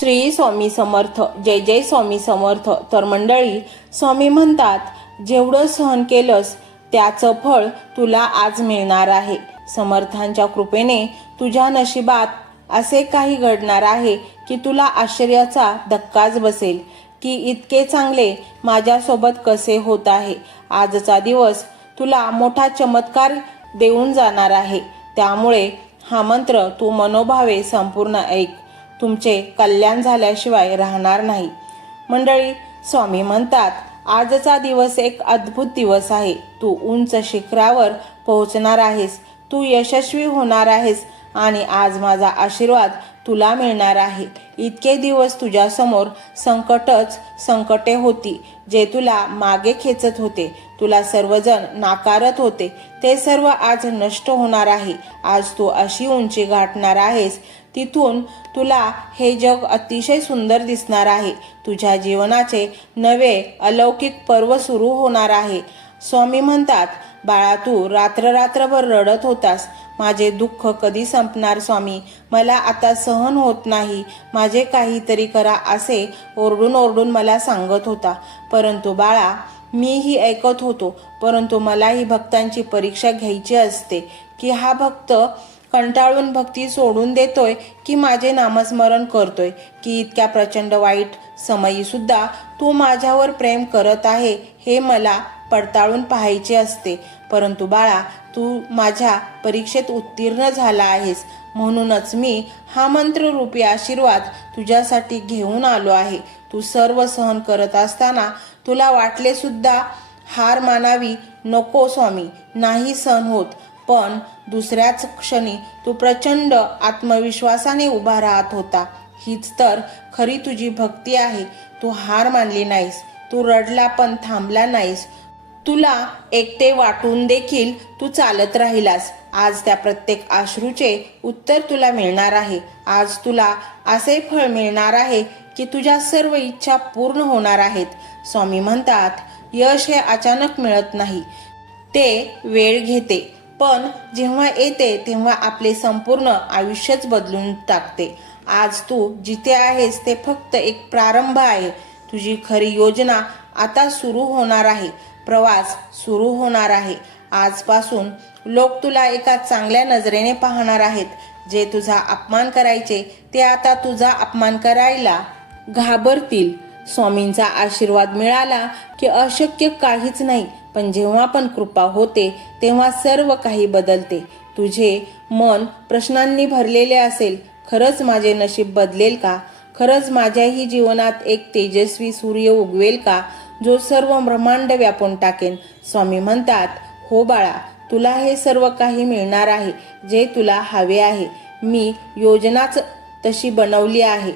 श्री स्वामी समर्थ जय जय स्वामी समर्थ. तर मंडळी स्वामी म्हणतात जेवढं सहन केलंस त्याचं फळ तुला आज मिळणार आहे. समर्थांच्या कृपेने तुझ्या नशिबात असे काही घडणार आहे की तुला आश्चर्याचा धक्काच बसेल की इतके चांगले माझ्यासोबत कसे होत आहे. आजचा दिवस तुला मोठा चमत्कार देऊन जाणार आहे. त्यामुळे हा मंत्र तू मनोभावे संपूर्ण ऐक. तुमचे कल्याण झाल्याशिवाय राहणार नाही. मंडळी स्वामी म्हणतात आजचा दिवस एक अद्भुत दिवस आहे. तू उंच शिखरावर पोहोचणार आहेस. तू यशस्वी होणार आहेस आणि आज माझा आशीर्वाद तुला मिळणार आहे. इतके दिवस तुझ्यासमोर संकटच संकटे होती जे तुला मागे खेचत होते. तुला सर्वजण नाकारत होते. ते सर्व आज नष्ट होणार आहे. आज तू अशी उंची गाठणार आहेस तिथून तुला हे जग अतिशय सुंदर दिसणार आहे. तुझ्या जीवनाचे नवे अलौकिक पर्व सुरू होणार आहे. स्वामी म्हणतात बाळा तू रात्र रात्रभर रडत होतास. माझे दुःख कधी संपणार स्वामी? मला आता सहन होत नाही. माझे काहीतरी करा असे ओरडून ओरडून मला सांगत होता. परंतु बाळा मीही ऐकत होतो. परंतु मलाही भक्तांची परीक्षा घ्यायची असते. की हा भक्त कंटाळून भक्ती सोडून देतोय की माझे नामस्मरण करतोय की इतक्या प्रचंड वाईट समयी सुद्धा तू माझ्यावर प्रेम करत आहे हे मला पडताळून पाहायचे असते. परंतु बाळा तू माझ्या परीक्षेत उत्तीर्ण झाला आहेस. म्हणूनच मी हा मंत्ररूपी आशीर्वाद तुझ्यासाठी घेऊन आलो आहे. तू सर्व सहन करत असताना तुला वाटले सुद्धा हार मानावी नको स्वामी. नाही सहन होत. पण दुसऱ्याच क्षणी तू प्रचंड आत्मविश्वासाने उभा राहत होता. हीच तर खरी तुझी भक्ती आहे. तू हार मानली नाहीस. तू रडला पण थांबला नाहीस. तुला एकटे वाटून देखील तू चालत राहिलास. आज त्या प्रत्येक आश्रूचे उत्तर तुला मिळणार आहे. आज तुला असे फळ मिळणार आहे की तुझ्या सर्व इच्छा पूर्ण होणार आहेत. स्वामी म्हणतात यश हे अचानक मिळत नाही. ते वेळ घेते. पण जेव्हा येते तेव्हा आपले संपूर्ण आयुष्यच बदलून टाकते. आज तू जिथे आहेस ते फक्त एक प्रारंभ आहे. तुझी खरी योजना आता सुरू होणार आहे. प्रवास सुरू होणार आहे. आजपासून लोक तुला एका चांगल्या नजरेने पाहणार आहेत. जे तुझा अपमान करायचे ते आता तुझा अपमान करायला घाबरतील. स्वामींचा आशीर्वाद मिळाला की अशक्य काहीच नाही. पण जेव्हा पण कृपा होते तेव्हा सर्व काही बदलते. तुझे मन प्रश्नांनी भरलेले असेल खरंच माझे नशीब बदलेल का? खरंच माझ्याही जीवनात एक तेजस्वी सूर्य उगवेल का जो सर्व ब्रह्मांड व्यापून टाकेन? स्वामी म्हणतात हो बाळा तुला हे सर्व काही मिळणार आहे जे तुला हवे आहे. मी योजनाच तशी बनवली आहे.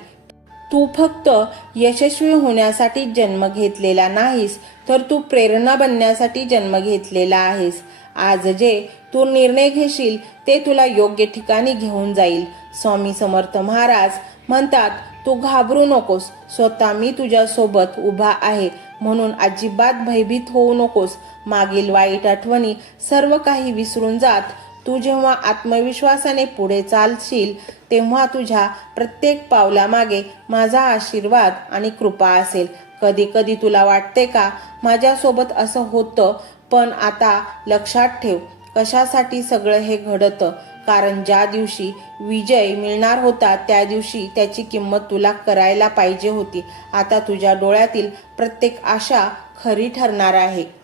तू फक्त यशस्वी होण्यासाठी जन्म घेतलेला नाहीस तर तू प्रेरणा बनण्यासाठी जन्म घेतलेला आहेस. आज जे तू निर्णय घेशील ते तुला योग्य ठिकाणी घेऊन जाईल. स्वामी समर्थ महाराज म्हणतात तू घाबरू नकोस. स्वतः मी तुझ्यासोबत उभा आहे. म्हणून अजिबात भयभीत होऊ नकोस. मागील वाईट आठवणी सर्व काही विसरून जात तू जेव्हा आत्मविश्वासाने पुढे चालशील तेव्हा तुझ्या प्रत्येक पावलामागे माझा आशीर्वाद आणि कृपा असेल. कधी कधी तुला वाटते का माझ्यासोबत असं होतं पण आता लक्षात ठेव कशासाठी सगळं हे घडतं. कारण ज्या दिवशी विजय मिळणार होता त्या दिवशी त्याची किंमत तुला करायला पाहिजे होती. आता तुझ्या डोळ्यातील प्रत्येक आशा खरी ठरणार आहे.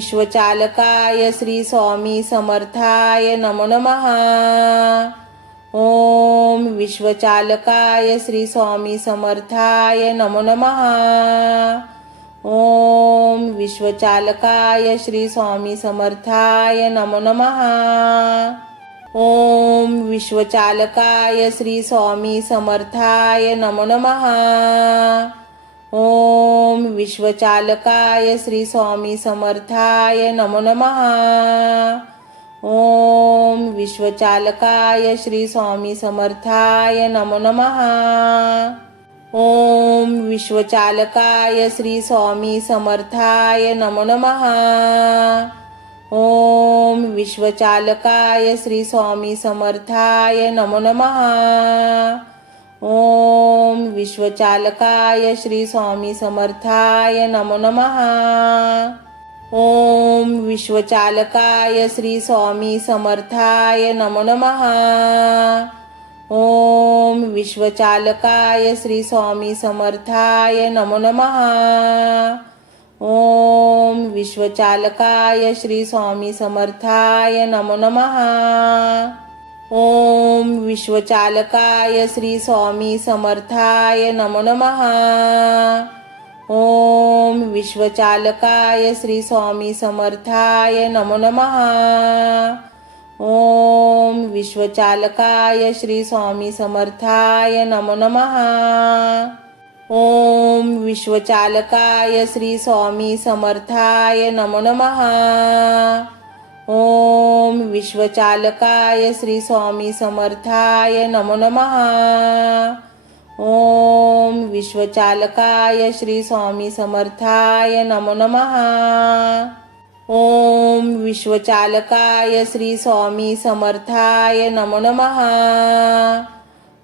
विश्वचालकाय श्री स्वामी समर्थाय नमो नमः। ओम विश्वचालकाय श्री स्वामी समर्थाय नमो नमः। ओम विश्वचालकाय श्री स्वामी समर्थाय नमो नमः। ओम विश्वचालकाय श्री स्वामी समर्थाय नमो नमः। ओम विश्वचालकाय श्री स्वामी समर्थाय नमो नमः। ओम विश्वचालकाय श्री स्वामी समर्थाय नमो नमः। ओम विश्वचालकाय श्री स्वामी समर्थाय नमो नमः। ओम विश्वचालकाय श्री स्वामी समर्थाय नमो नमः। ओम विश्वचालकाय श्री स्वामी समर्थाय नमो नमः। ओम विश्वचालकाय श्री स्वामी समर्थाय नमो नमः। ओम विश्वचालकाय श्री स्वामी समर्थाय नमो नमः। ओम विश्वचालकाय श्री स्वामी समर्थाय नमो नमः। ओम विश्वचालकाय श्री स्वामी समर्थाय नमो नमः। ओम विश्वचालकाय श्री स्वामी समर्थाय नमो नमः। ओम विश्वचालकाय श्री स्वामी समर्थाय नमो नमः। ओम विश्वचालकाय श्री स्वामी समर्थाय नमो नमः। ओम विश्वचालकाय श्री स्वामी समर्थाय नमो नमः। ओम विश्वचालकाय श्री स्वामी समर्थाय नमो नमः। ओम विश्वचालकाय श्री स्वामी समर्थाय नमो नमः।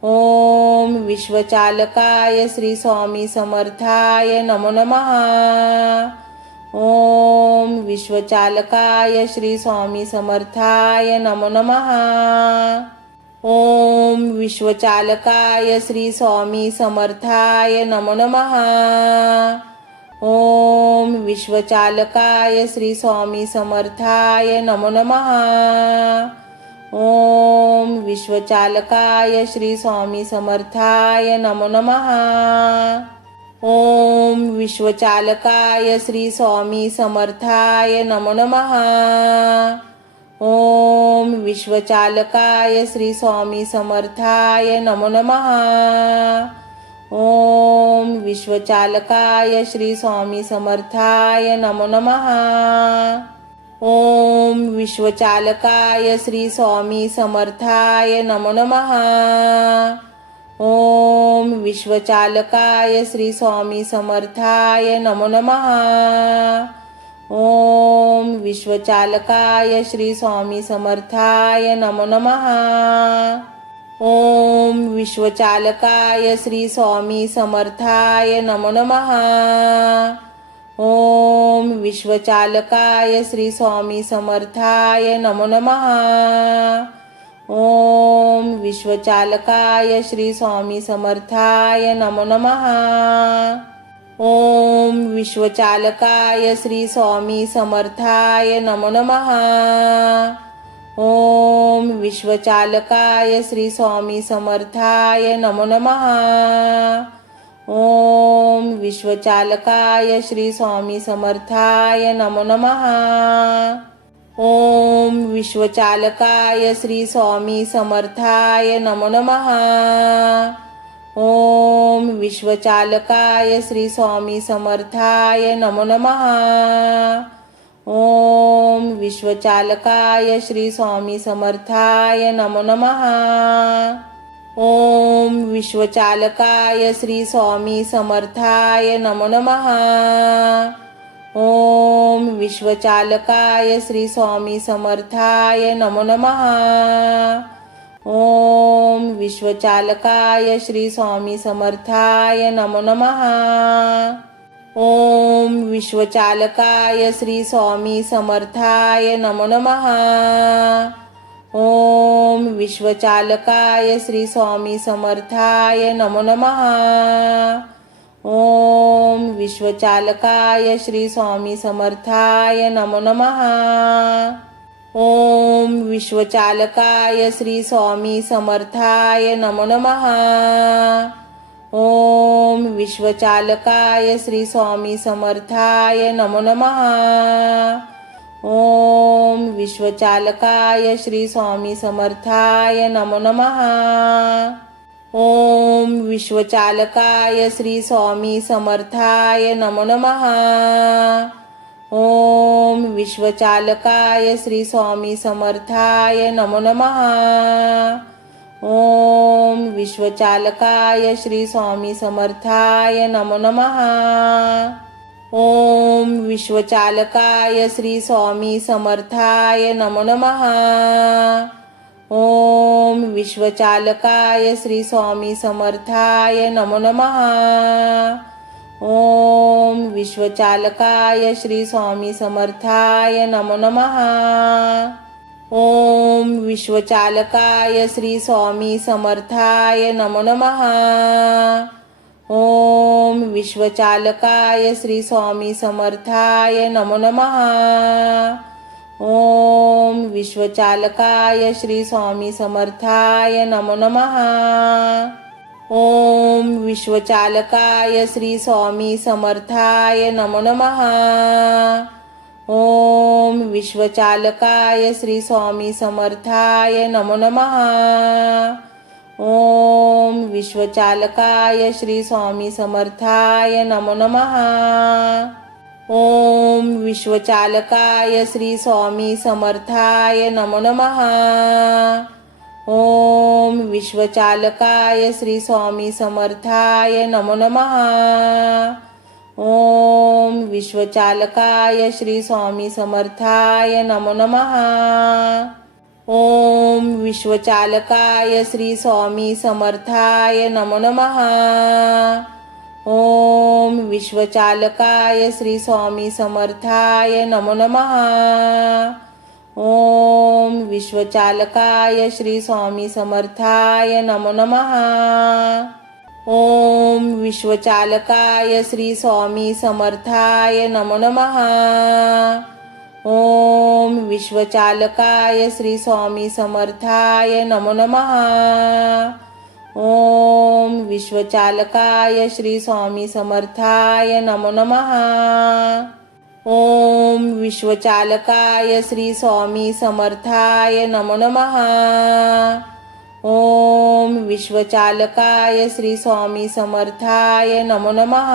ओम विश्वचालकाय श्री स्वामी समर्थाय नमो नमः। ओम विश्वचालकाय श्री स्वामी समर्थाय नमो नमः। ओम विश्वचालकाय श्री स्वामी समर्थाय नमो नमः। ओम विश्वचालकाय श्री स्वामी समर्थाय नमो नमः। ओम विश्वचालकाय श्री स्वामी समर्थाय नमो नमः। ओम विश्वचालकाय श्री स्वामी समर्थाय नमो नमः। ओम विश्वचालकाय श्री स्वामी समर्थाय नमो नमः। ओम विश्वचालकाय श्री स्वामी समर्थाय नमो नमः। ओम विश्वचालकाय श्री स्वामी समर्थाय नमो नमः। ओम विश्वचालकाय श्री स्वामी समर्थाय नमो नमः। ओम विश्वचालकाय श्री स्वामी समर्थाय नमो नमः। ओम विश्वचालकाय श्री स्वामी समर्थाय नमो नमः। ओम विश्वचालकाय श्री स्वामी समर्थाय नमो नमः। ओम विश्वचालकाय श्री स्वामी समर्थाय नमो नमः। ओम विश्वचालकाय श्री स्वामी समर्थाय नमो नमः। ओम विश्वचालकाय श्री स्वामी समर्थाय नमो नमः। ओम विश्वचालकाय श्री स्वामी समर्थाय नमो नमः। ओम विश्वचालकाय श्री स्वामी समर्थाय नमो नमः। ओम विश्वचालकाय श्री स्वामी समर्थाय नमो नमः। ओम विश्वचालकाय श्री स्वामी समर्थाय नमो नमः। ओम विश्वचालकाय श्री स्वामी समर्थाय नमो नमः। ओम विश्वचालकाय श्री स्वामी समर्थाय नमो नमः। ओम विश्वचालकाय श्री स्वामी समर्थाय नमो नमः। ओम विश्वचालकाय श्री स्वामी समर्थाय नमो नमः। ओम विश्वचालकाय श्री स्वामी समर्थाय नमो नमः। ओम विश्वचालकाय श्री स्वामी समर्थाय नमो नमः। ओम विश्वचालकाय श्री स्वामी समर्थाय नमो नमः। ओम विश्वचालकाय श्री स्वामी समर्थाय नमो नमः। ओम विश्वचालकाय श्री स्वामी समर्थाय नमो नमः। ओम विश्वचालकाय श्री स्वामी समर्थाय नमो नमः। ओम विश्वचालकाय श्री स्वामी समर्थाय नमो नमः। ओम विश्वचालकाय श्री स्वामी समर्थाय नमो नमः। ओम विश्वचालकाय श्री स्वामी समर्थाय नमो नमः। ओम विश्वचालकाय श्री स्वामी समर्थाय नमो नमः। ओम विश्वचालकाय श्री स्वामी समर्थाय नमो नमः। ओम विश्वचालकाय श्री स्वामी समर्थाय नमो नमः। ओम विश्वचालकाय श्री स्वामी समर्थाय नमो नमः। ओम विश्वचालकाय श्री स्वामी समर्थाय नमो नमः। ओम विश्वचालकाय श्री स्वामी समर्थाय नमो नमः। ओम विश्वचालकाय श्री स्वामी समर्थाय नमो नमः। ओम विश्वचालकाय श्री स्वामी समर्थाय नमो नमः। ओम विश्वचालकाय श्री स्वामी समर्थाय नमो नमः। ओम विश्वचालकाय श्री स्वामी समर्थाय नमो नमः। ओम विश्वचालकाय श्री स्वामी समर्थाय नमो नमः। ओम विश्वचालकाय श्री स्वामी समर्थाय नमो नमः। ओम विश्वचालकाय श्री स्वामी समर्थाय नमो नमः। ओम विश्वचालकाय श्री स्वामी समर्थाय नमो नमः। ओम विश्वचालकाय श्री स्वामी समर्थाय नमो नमः। ओम विश्वचालकाय श्री स्वामी समर्थाय नमो नमः। ओम विश्वचालकाय श्री स्वामी समर्थाय नमो नमः। ओम विश्वचालकाय श्री स्वामी समर्थाय नमो नमः। ओम विश्वचालकाय श्री स्वामी समर्थाय नमो नमः।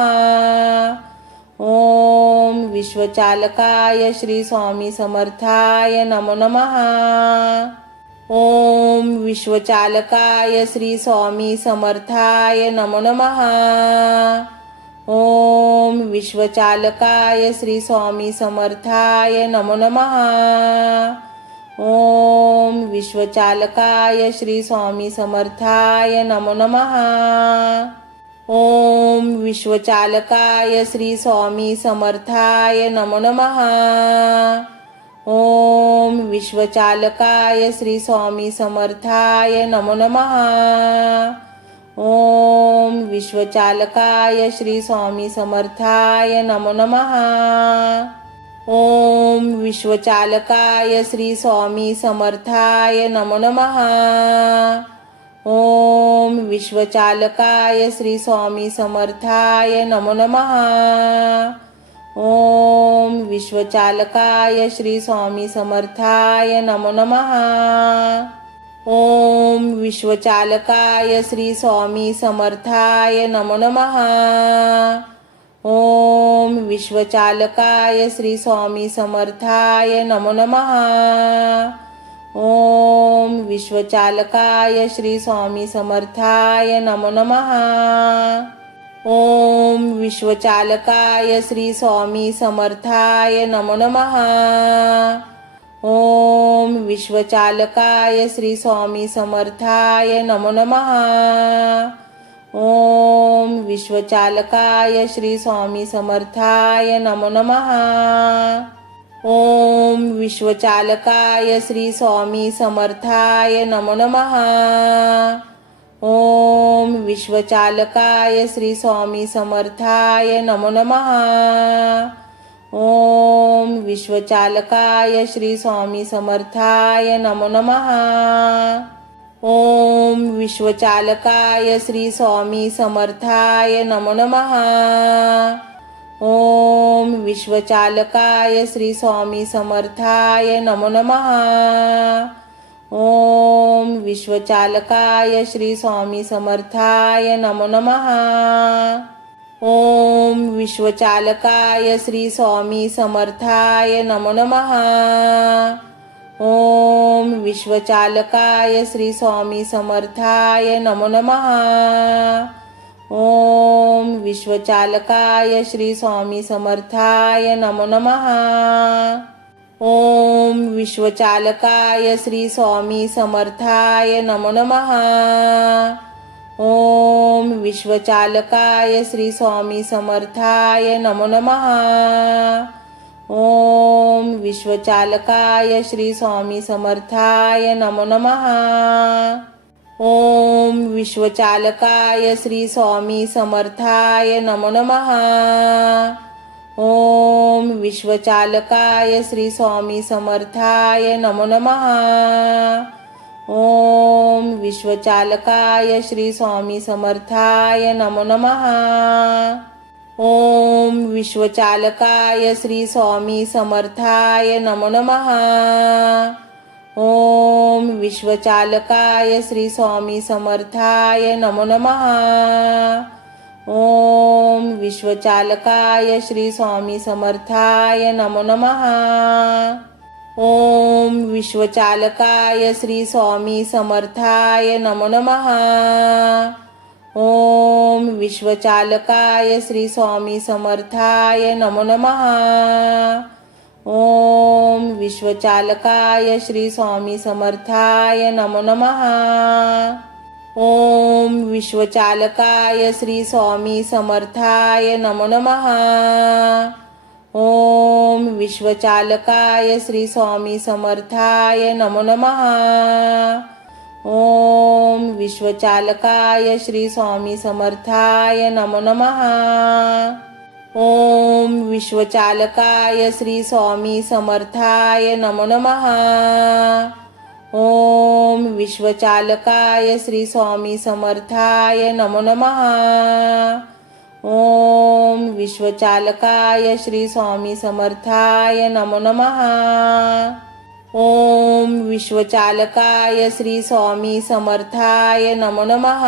ओम विश्वचालकाय श्री स्वामी समर्थाय नमो नमः। ओम विश्वचालकाय श्री स्वामी समर्थाय नमो नमः। ओम विश्वचालकाय श्री स्वामी समर्थाय नमो नमः। ओम विश्वचालकाय श्री स्वामी समर्थाय नमो नमः। ओम विश्वचालकाय श्री स्वामी समर्थाय नमो नमः। ओम विश्वचालकाय श्री स्वामी समर्थाय नमो नमः। विश्वचालकाय श्री स्वामी समर्थाय नमो नमः। ओम विश्वचालकाय श्री स्वामी समर्थाय नमो नमः। विश्वचालकाय श्री स्वामी समर्थाय नमो नमः। ओम विश्वचालकाय श्री स्वामी समर्थाय नमो नमः। ओम विश्वचालकाय श्री स्वामी समर्थाय नमो नमः। ओम विश्वचालकाय श्री स्वामी समर्थाय नमो नमः। ओम विश्वचालकाय श्री स्वामी समर्थाय नमो नमः। ओम विश्वचालकाय श्री स्वामी समर्थाय नमो नमः। ओम विश्वचालकाय श्री स्वामी समर्थाय नमो नमः। ओम विश्वचालकाय श्री स्वामी समर्थाय नमो नमः। ओम विश्वचालकाय श्री स्वामी समर्थाय नमो नमः। ओम विश्वचालकाय श्री स्वामी समर्थाय नमो नमः। ओम विश्वचालकाय श्री स्वामी समर्थाय नमो नमः। ओम विश्वचालकाय श्री स्वामी समर्थाय नमो नमः। ओम विश्वचालकाय श्री स्वामी समर्थाय नमो नमः। ओम विश्वचालकाय श्री स्वामी समर्थाय नमो नमः। ओम विश्वचालकाय श्री स्वामी समर्थाय नमो नमः। ओम विश्वचालकाय श्री स्वामी समर्थाय नमो नमः। ओम विश्वचालकाय श्री स्वामी समर्थाय नमो नमः। ओम विश्वचालकाय श्री स्वामी समर्थाय नमो नमः। ओम विश्वचालकाय श्री स्वामी समर्थाय नमो नमः। ओम विश्वचालकाय श्री स्वामी समर्थाय नमो नमः। ओम विश्वचालकाय श्री स्वामी समर्थाय नमो नमः। ओम विश्वचालकाय श्री स्वामी समर्थाय नमो नमः। ओम विश्वचालकाय श्री स्वामी समर्थाय नमो नमः। ओम विश्वचालकाय श्री स्वामी समर्थाय नमो नमः। ओम विश्वचालकाय श्री स्वामी समर्थाय नमो नमः। ओम विश्वचालकाय श्री स्वामी समर्थाय नमो नमः। ओम विश्वचालकाय श्री स्वामी समर्थाय नमो नमः। ओम विश्वचालकाय श्री स्वामी समर्थाय नमो नमः। ओम विश्वचालकाय श्री स्वामी समर्थाय नमो नमः। ओम विश्वचालकाय श्री स्वामी समर्थाय नमो नमः। ओम विश्वचालकाय श्री स्वामी समर्थाय नमो नमः। ओम विश्वचालकाय श्री स्वामी समर्थाय नमो नमः। ओम विश्वचालकाय श्री स्वामी समर्थाय नमो नमः। ओम विश्वचालकाय श्री स्वामी समर्थाय नमो नमः। ओम विश्वचालकाय श्री स्वामी समर्थाय नमो नमः। ओम विश्वचालकाय श्री स्वामी समर्थाय नमो नमः।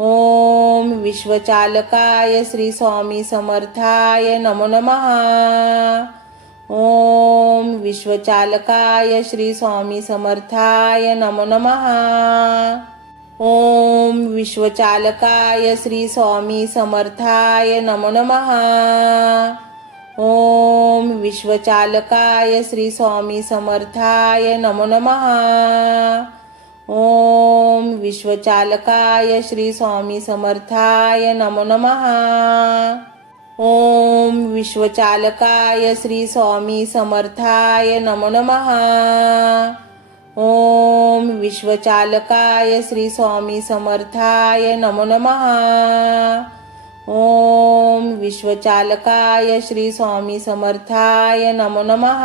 ओम विश्वचालकाय श्री स्वामी समर्थाय नमो नमः। ओम विश्वचालकाय श्री स्वामी समर्थाय नमो नमः। ओम विश्वचालकाय श्री स्वामी समर्थाय नमो नमः। ओम विश्वचालकाय श्री स्वामी समर्थाय नमो नमः। ओम विश्वचालकाय श्री स्वामी समर्थाय नमो नमः। ओम विश्वचालकाय श्री स्वामी समर्थाय नमो नमः। ओम विश्वचालकाय श्री स्वामी समर्थाय नमो नमः। ओम विश्वचालकाय श्री स्वामी समर्थाय नमो नमः।